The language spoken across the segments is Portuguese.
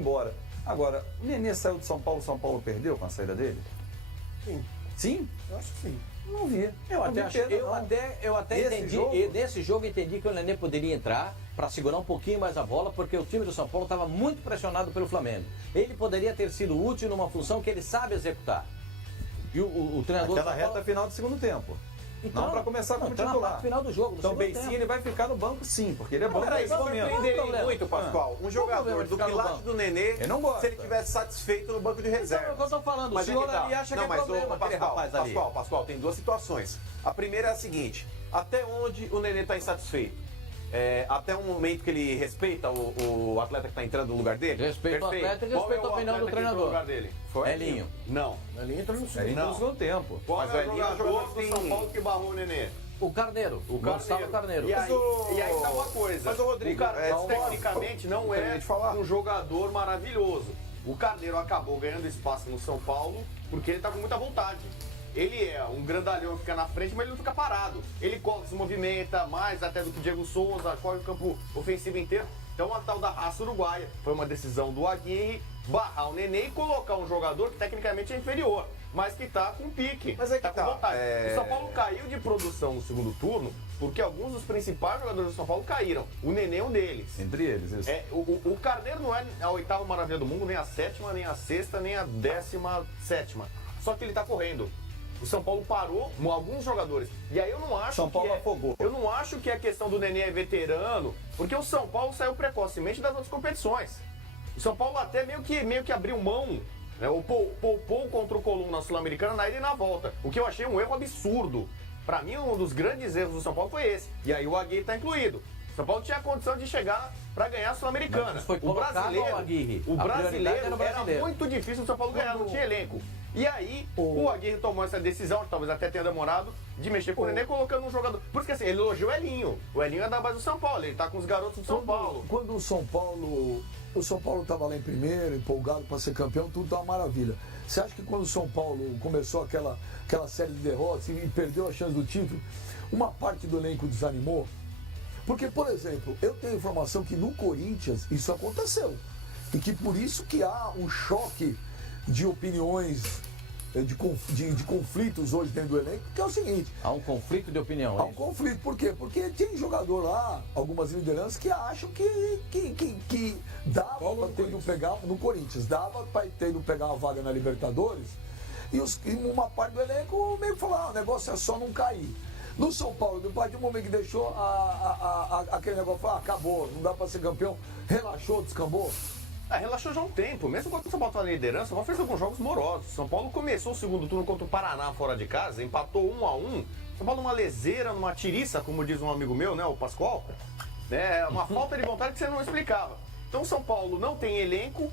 embora. Agora, o Nenê saiu de São Paulo perdeu com a saída dele? Sim. Sim? Eu acho que sim. Não vi. Eu até entendi, nesse jogo entendi que o Nenê poderia entrar para segurar um pouquinho mais a bola, porque o time do São Paulo estava muito pressionado pelo Flamengo. Ele poderia ter sido útil numa função que ele sabe executar. E o treinador... Aquela reta final do segundo tempo. Então, não para começar como titular. No final do jogo. Então o Beicinho ele vai ficar no banco sim, porque ele é bom Peraí, nesse isso momento. surpreenderia muito, Pascoal. Um jogador do quilate do Nenê, ele não gosta. se ele tivesse satisfeito no banco de reserva. Então, é o que eu tô falando. Mas o senhor ali acha que é problema aquele rapaz ali. Pascoal, tem duas situações. A primeira é a seguinte: até onde o Nenê está insatisfeito? Até um momento que ele respeita o atleta que está entrando no lugar dele? Respeita o atleta e respeita a opinião do treinador. No lugar dele? Foi Elinho. Não. Elinho entrou no segundo. No segundo tempo. Mas o Elinho é o jogador do São Paulo que barrou o Nenê. O Carneiro. O Gonçalo Carneiro. E aí tá uma coisa. Mas o Rodrigo, Carneiro tecnicamente não é um jogador maravilhoso. O Carneiro acabou ganhando espaço no São Paulo porque ele tá com muita vontade. Ele é um grandalhão que fica na frente, mas ele não fica parado. Ele corre, se movimenta mais até do que o Diego Souza, corre o campo ofensivo inteiro. Então a tal da raça uruguaia foi uma decisão do Aguirre barrar o Nenê e colocar um jogador que tecnicamente é inferior, mas que tá com pique. Mas é que com vontade. O São Paulo caiu de produção no segundo turno porque alguns dos principais jogadores do São Paulo caíram. O Nenê é um deles. Entre eles, isso. O Carneiro não é a oitava maravilha do mundo, nem a sétima, nem a sexta, nem a 17ª. Só que ele tá correndo. O São Paulo parou alguns jogadores. E aí eu não acho São Paulo afogou. Eu não acho que a questão do Nenê é veterano, porque o São Paulo saiu precocemente das outras competições. O São Paulo até meio que abriu mão, né, poupou contra o Coluna Sul-Americana na ida e na volta. O que eu achei um erro absurdo. Pra mim, um dos grandes erros do São Paulo foi esse. E aí o Aguirre tá incluído. O São Paulo tinha a condição de chegar para ganhar a Sul-Americana. O brasileiro era muito difícil o São Paulo ganhar, não tinha elenco. E aí, o Aguirre tomou essa decisão, talvez até tenha demorado, de mexer com o Nenê colocando um jogador. Porque assim, ele elogiou o Elinho. O Elinho é da base do São Paulo, ele tá com os garotos do São Paulo. Quando o São Paulo estava lá em primeiro, empolgado para ser campeão, tudo tá uma maravilha. Você acha que quando o São Paulo começou aquela série de derrotas e perdeu a chance do título, uma parte do elenco desanimou? Porque, por exemplo, eu tenho informação que no Corinthians isso aconteceu. E que por isso que há um choque de opiniões, de conflitos hoje dentro do elenco, que é o seguinte... Há um conflito de opinião. Há um conflito, por quê? Porque tem jogador lá, algumas lideranças, que acham que dava para ter ido pegar, no Corinthians, dava para ter ido pegar uma vaga na Libertadores, e uma parte do elenco meio que falou, o negócio é só não cair. No São Paulo, a partir do momento que deixou aquele negócio, acabou, não dá para ser campeão, relaxou, descambou. Relaxou já há um tempo. Mesmo quando o São Paulo estava na liderança, o São Paulo fez alguns jogos morosos. São Paulo começou o segundo turno contra o Paraná fora de casa, empatou 1-1. São Paulo numa leseira, numa tiriça, como diz um amigo meu, né, o Pascoal. Né, uma falta de vontade que você não explicava. Então o São Paulo não tem elenco.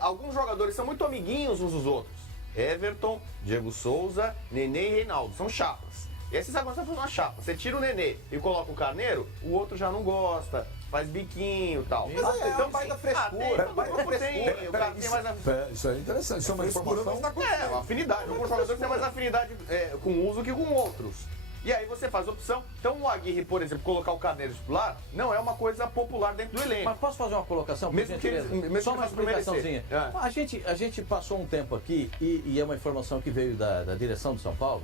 Alguns jogadores são muito amiguinhos uns dos outros. Everton, Diego Souza, Nenê e Reinaldo. São chapas. E aí você sabe quando você faz uma chapa. Você tira o Nenê e coloca o Carneiro, o outro já não gosta. Faz biquinho e tal. Mas então vai da frescura. Isso é interessante. Isso é uma informação. Afinidade. Alguns jogadores têm mais afinidade com um uso que com outros. E aí você faz opção. Então o Aguirre, por exemplo, colocar o Carneiro titular, não é uma coisa popular dentro do elenco. Mas posso fazer uma colocação? Mesmo que só uma explicaçãozinha. A gente passou um tempo aqui, e é uma informação que veio da direção do São Paulo,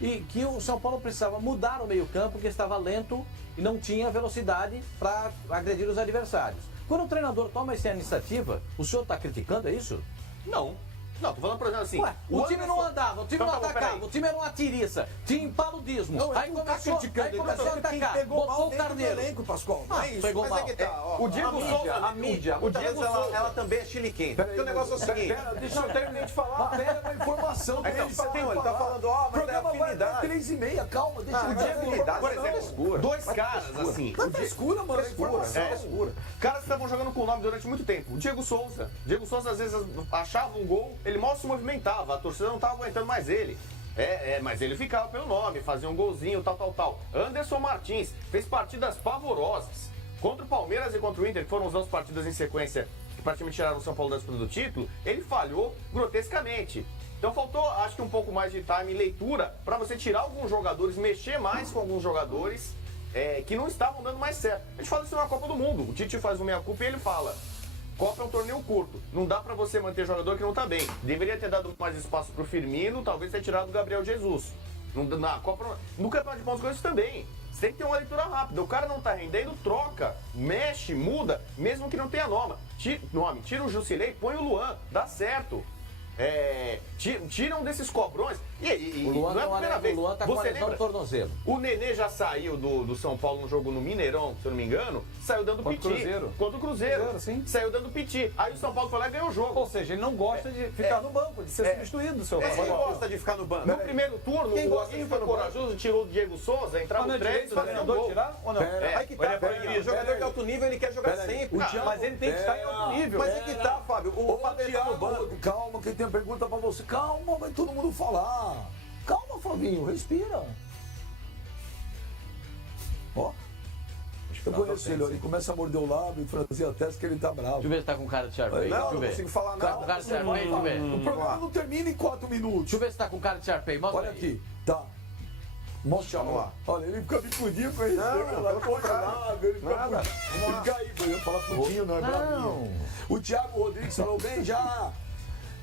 e que o São Paulo precisava mudar o meio-campo, porque estava lento e não tinha velocidade para agredir os adversários. Quando o treinador toma essa iniciativa, o senhor está criticando, é isso? Não. Não, tô falando, por exemplo, assim... o time não andava, o time não atacava, o time era uma tiriça, tinha paludismo. Aí começou a atacar, botou o Carneiro. Elenco, Pascoal, não é isso. Pegou mal. O Diego Souza... A mídia, muitas vezes ela também é chiliquenta. Porque o negócio é o seguinte... Deixa eu terminar de falar. Pera uma informação. Ele tá falando, mas é afinidade. 3h30, calma, deixa O Diego, por exemplo, dois caras, assim... Não é frescura, mano, é informação. Caras que estavam jogando com o nome durante muito tempo. O Diego Souza. Diego Souza, às vezes, achava um gol, ele mal se movimentava, a torcida não estava aguentando mais ele. Mas ele ficava pelo nome, fazia um golzinho, tal. Anderson Martins fez partidas pavorosas. Contra o Palmeiras e contra o Inter, que foram as duas partidas em sequência que praticamente tiraram o São Paulo da disputa do título, ele falhou grotescamente. Então faltou, acho que um pouco mais de time e leitura para você tirar alguns jogadores, mexer mais com alguns jogadores que não estavam dando mais certo. A gente fala isso na Copa do Mundo. O Tite faz o meia-culpa e ele fala: Copa é um torneio curto. Não dá pra você manter jogador que não tá bem. Deveria ter dado mais espaço pro Firmino, talvez ter tirado o Gabriel Jesus. Na Copa, no Campeonato de Pontos Corridos também. Você tem que ter uma leitura rápida. O cara não tá rendendo, troca, mexe, muda, mesmo que não tenha nome. Tira o Jusilei, põe o Luan, dá certo. Tiram desses cobrões. E O Luan não é a primeira vez. O Luan tá com a Você lesão lembra? no tornozelo. O Nenê já saiu do São Paulo no jogo no Mineirão, se eu não me engano, saiu dando Contra o piti. Cruzeiro. Contra o Cruzeiro. Cruzeiro, sim. Saiu dando piti. Aí o São Paulo foi lá e ganhou o jogo. Ou seja, ele não gosta de ficar no banco, de ser substituído do seu Quem gosta de ficar no banco? No primeiro turno, Quem o gosta de Aguirre ficar foi no banco? corajoso, tirou o Diego Souza, entrava Mas não o é direito Trento, do fazia um treinador gol. tirar ou não? Pera, Aí que tá, O jogador de alto nível, ele quer jogar Peraí, sempre. o Thiago- Mas ele tem que estar em alto nível. Mas é que tá, Fábio. O Fábio tá no banco. Thiago, calma, quem tem pergunta pra você. Calma, vai todo mundo falar. Calma, Flavinho, respira. Ó. Eu conheço ele, ó, ele começa a morder o lábio e franzir a testa que ele tá bravo. Deixa eu ver se tá com cara de Sharpay. Não, Deixa eu não ver. consigo falar Tá com nada. cara de Sharpay, deixa eu ver. O programa não termina em 4 minutos. Deixa eu ver se tá com cara de Sharpay. Mostra Olha aí. aqui, tá. Mostra Vamos lá. Olha, ele fica bicudinho com ele. Não, Ele pelo contrário. ele fica Nada. Ele fica aí, eu ia falar pudinho, não é bravinho. O Thiago Rodrigues falou bem já.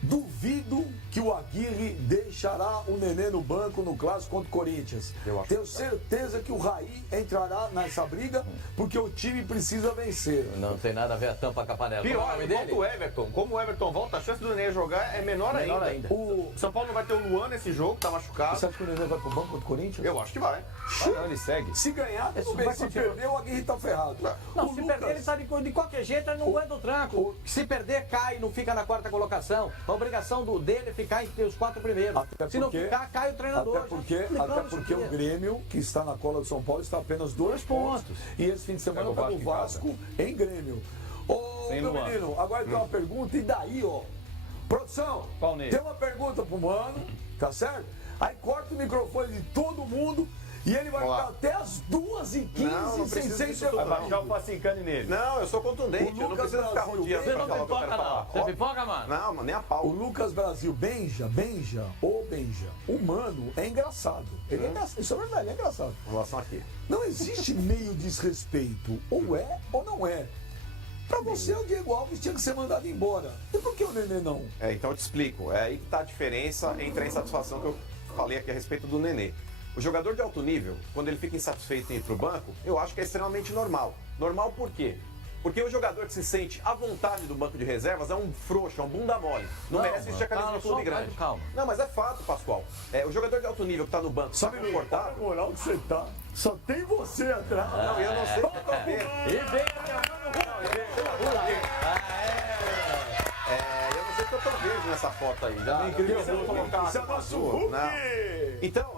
Duvido que o Aguirre deixará o Nenê no banco no clássico contra o Corinthians. Eu acho Tenho certeza que o Raí entrará nessa briga porque o time precisa vencer. Não tem nada a ver a tampa com a panela. Qual é o Pior, nome volta dele? o Everton. Como o Everton volta, a chance do Nenê jogar é menor ainda. O São Paulo não vai ter o Luan nesse jogo, tá machucado. Você acha que o Nenê vai pro banco contra o Corinthians? Eu acho que vai. Não, ele segue. Se ganhar, tudo bem. vai Se continuar. perder, o Aguirre tá ferrado. Não, O se Lucas- perder, ele tá de qualquer jeito, ele não aguenta o tranco. Se perder, cai, não fica na quarta colocação. A obrigação dele é ficar entre os 4 primeiros. Até Se não porque- ficar, cai o treinador. Até porque, Já explicamos até porque isso o aqui. Grêmio, que está na cola do São Paulo, está apenas 2 pontos. E esse fim de semana Pega o está no Vasco em Vasco em Grêmio. Ô, Sem meu Luan. menino, agora tem uma pergunta, e daí, ó? Produção, Qual nele? tem uma pergunta pro mano, tá certo? Aí corta o microfone de todo mundo e ele vai Vamos ficar lá. até as 2h15 Não, não sem precisa ser disso tudo, Vai não. baixar o pacincane nele. Não, eu sou contundente. O Eu não Lucas preciso ficar Brasil, rodeando Você pra não falar o que eu quero pipoca, falar. não. Você pipoca, mano? Não, mas nem a O pau. Lucas Brasil, Benja, o mano é engraçado. Ele é engraçado, isso é verdade, ele é engraçado. Em relação aqui. Não existe meio desrespeito. Ou é ou não é. Pra você, o Diego Alves tinha que ser mandado embora. E por que o Nenê não? Então eu te explico. É aí que tá a diferença entre a insatisfação que eu falei aqui a respeito do Nenê. O jogador de alto nível, quando ele fica insatisfeito em ir pro banco, eu acho que é extremamente normal. Normal por quê? Porque o jogador que se sente à vontade do banco de reservas é um frouxo, é um bunda mole. Não merece vestir a camisa calma, do clube só, grande. calma. Não, mas é fato, Pascoal. O jogador de alto nível que tá no banco, sabe confortável. moral que você tá. Só tem você atrás. Não, eu não sei o que eu tô vendo. E vem, Eu não sei o que eu tô vendo nessa foto aí. Já queria colocar Isso é uma nosso azul. Hulk! Não. Então,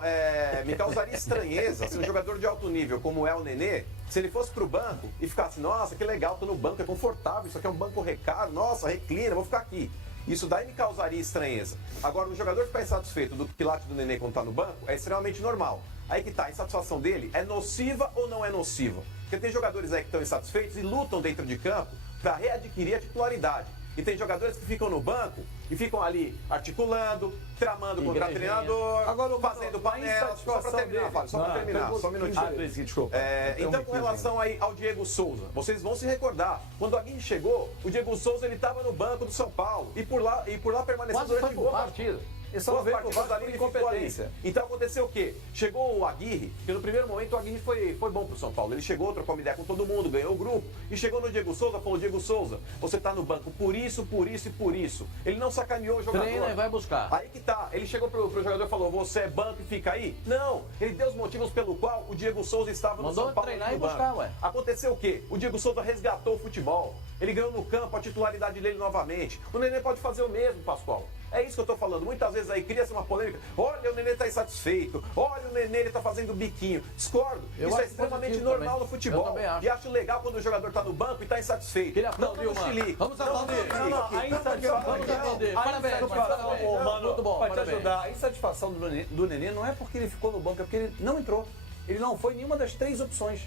me causaria estranheza se um jogador de alto nível como é o Nenê, se ele fosse pro banco e ficasse, nossa, que legal, tô no banco, é confortável, isso aqui é um banco recaro, nossa, reclina, vou ficar aqui. Isso daí me causaria estranheza. Agora, um jogador ficar insatisfeito do quilate do Nenê quando tá no banco é extremamente normal. Aí que tá, a insatisfação dele é nociva ou não é nociva? Porque tem jogadores aí que estão insatisfeitos e lutam dentro de campo para readquirir a titularidade. E tem jogadores que ficam no banco e ficam ali articulando, tramando contra o Igrejinha. treinador, Agora, fazendo panela. Só para terminar, Fábio, só para terminar, só um minutinho. Desculpa. Então, com relação aí ao Diego Souza, vocês vão se recordar, quando o Aguirre chegou, o Diego Souza ele estava no banco do São Paulo e por lá permaneceu Quase foi durante pro boa Vasco. partida. E só Boas veio pro partidas Vasco ali, por ele ficou ali. incompetência. Então aconteceu o quê? Chegou o Aguirre, que no primeiro momento o Aguirre foi bom pro São Paulo. Ele chegou, trocou uma ideia com todo mundo, ganhou o grupo. E chegou no Diego Souza, falou, Diego Souza, você tá no banco por isso, por isso e por isso. Ele não sacaneou o jogador. Treina e vai buscar. Aí que tá, ele chegou pro jogador e falou, você é banco e fica aí? Não, ele deu os motivos pelo qual o Diego Souza estava no Mandou São Paulo. treinar no e banco. buscar, ué. Aconteceu o quê? O Diego Souza resgatou o futebol. Ele ganhou no campo a titularidade dele novamente. O Nenê pode fazer o mesmo, Pascoal. É isso que eu tô falando. Muitas vezes aí cria-se uma polêmica. Olha, o Nenê tá insatisfeito. Olha, o Nenê ele tá fazendo biquinho. Discordo. Eu Isso é acho extremamente positivo normal também. no futebol. Eu também acho. E acho legal quando o jogador tá no banco e tá insatisfeito. Ele Não aplaudiu, no mano. Chile. Vamos Não aplaudir. no Chile. Não, não, a insatisfação. Vamos aplaudir. Parabéns, parabéns. Mano, Muito bom, pra te parabéns. ajudar, a insatisfação do Nenê não é porque ele ficou no banco, é porque ele não entrou. Ele não foi nenhuma das 3 opções.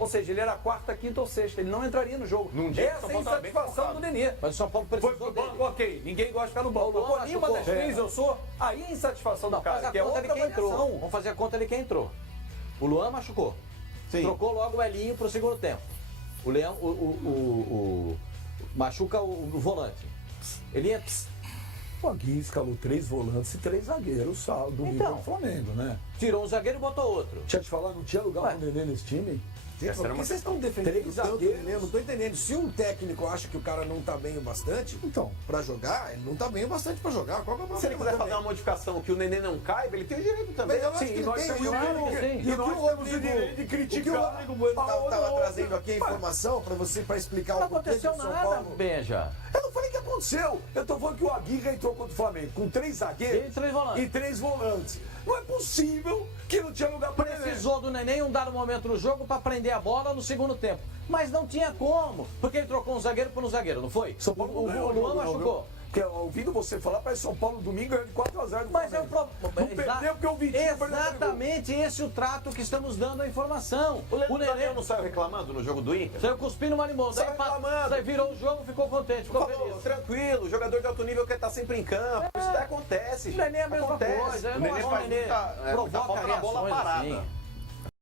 Ou seja, ele era a quarta, quinta ou sexta. Ele não entraria no jogo. Num dia que o Essa São é a Paulo tava bem insatisfação do colocado. Nenê. Mas o São Paulo Foi precisou pro dele. banco, ok. Ninguém gosta de ficar no banco. O Luan Mas, pô, nenhuma das machucou. 3 eu sou. Aí é a insatisfação Não, do faz cara, a que é conta outra de quem entrou. avaliação. Vamos fazer a conta de quem entrou. O Luan machucou. Sim. Trocou logo o Elinho pro segundo tempo. O Leão, machuca o volante. Ele entra. O Aguirre escalou 3 volantes e 3 zagueiros domingo Então. no Flamengo, né? Tirou um zagueiro e botou outro. Deixa eu te falar, não tinha lugar Ué. pro Nenê nesse time? Gente, por que vocês estão defendendo Três tanto o zagueiros. Nenê? Eu não tô entendendo. Se um técnico acha que o cara não tá bem o bastante Então. pra jogar, ele não tá bem o bastante pra jogar. Qual que é o problema? Se ele quiser fazer também? uma modificação que o Nenê não caiba, ele tem o direito também. Mas eu acho Sim, que ele nós tem. temos E o o que- sim. e o que nós o temos o direito de criticar o Rodrigo Bueno. tava trazendo aqui a informação pra você, pra explicar Não o porquê que aconteceu o São nada, Paulo... Benja. Eu não falei que aconteceu. Eu tô falando que o Aguirre entrou contra o Flamengo com 3 zagueiros E 3 volantes. e 3 volantes. Não é possível que não tinha lugar para ele. Precisou do Neném em um dado momento no jogo para prender a bola no segundo tempo. Mas não tinha como, porque ele trocou um zagueiro por um zagueiro, não foi? São Paulo o não ganhou Luan jogo, não, machucou. viu? Porque ouvindo você falar, parece São Paulo domingo ganhou de 4-0 do Mas é o Flamengo. problema. Não perdeu porque o Vitinho perdeu. Exatamente esse o trato que estamos dando a informação. O O Nenê Nenê não saiu reclamando no jogo do Inter? saiu cuspindo o marimbondo. Saiu reclamando. Daí virou o jogo, ficou contente, ficou Falou, feliz. tranquilo, jogador de alto nível quer estar sempre em campo. Isso daí acontece. O Nenê é a mesma Acontece. coisa. Eu O não Nenê acho que o faz Nenê muita provoca falta na bola reações parada. assim.